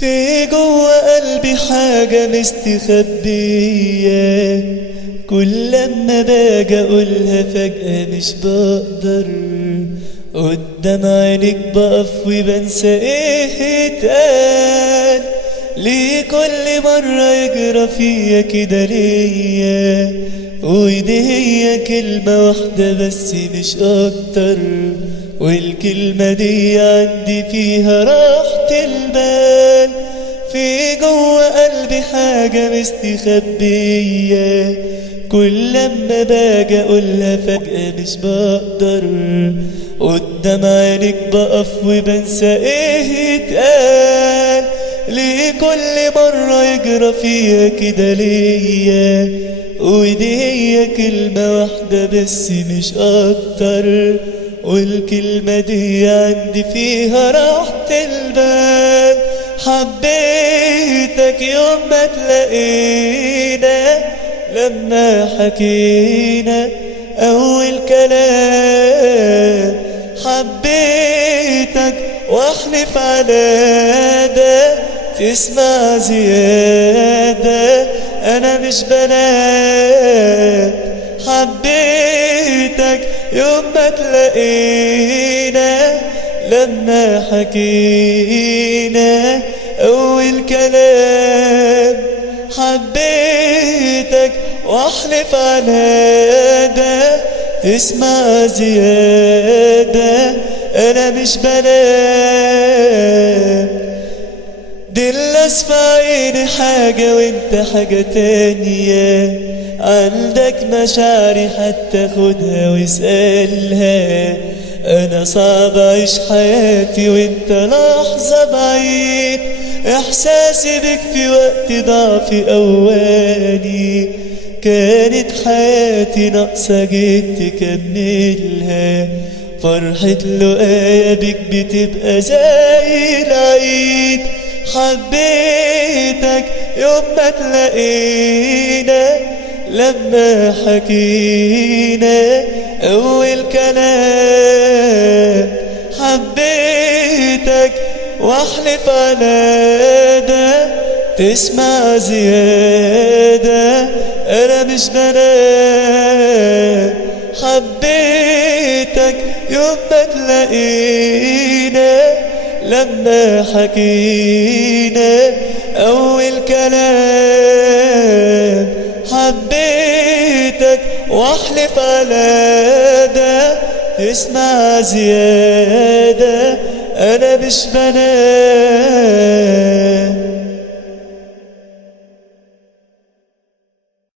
في جوه قلبي حاجة مستخبية، كل لما باجي اقولها فجأة مش بقدر. قدام عينيك بقف وبنسى ايه اتقال. ليه كل مرة يجرى فيا كده ليا؟ ودي هي كلمة واحدة بس مش اكتر، والكلمة دي عندي فيها راحة البال. في جوه قلبي حاجة مستخبية، كل لما باجي اقولها فجأة مش بقدر. قدام عينيك بقف وبنسى ايه اتقال. ليه كل مرة يجرى فيها كده ليا؟ ودي هي كلمة واحدة بس مش اكتر، والكلمة دي عندي فيها راحة البال. حبيتك يوم ما تلاقينا، لما حكينا أول كلام. حبيتك واحلف على ده، تسمع زيادة أنا مش بنات. حبيتك يوم ما تلاقينا، لما حكينا أول كلام. حبيتك واحلف على ده، تسمع زيادة أنا مش بنات. دي اللي في عيني حاجة وانت حاجة تانية، عندك مشاعري حتى خدها واسألها. انا صعب اعيش حياتي وانت لحظة بعيد، احساسي بك في وقت ضعفي اواني. كانت حياتي ناقصة جيت تكملها، فرحة لقايا بك بتبقى زي العيد. حبيتك يوم ما تلاقينا، لما حكينا أول كلام. حبيتك واحلف على ده، تسمع زيادة أنا مش بنات. حبيتك يوم ما تلاقينا، لما حكينا أول كلام. حبيتك واحلف على ده، تسمع زيادة أنا مش بنات.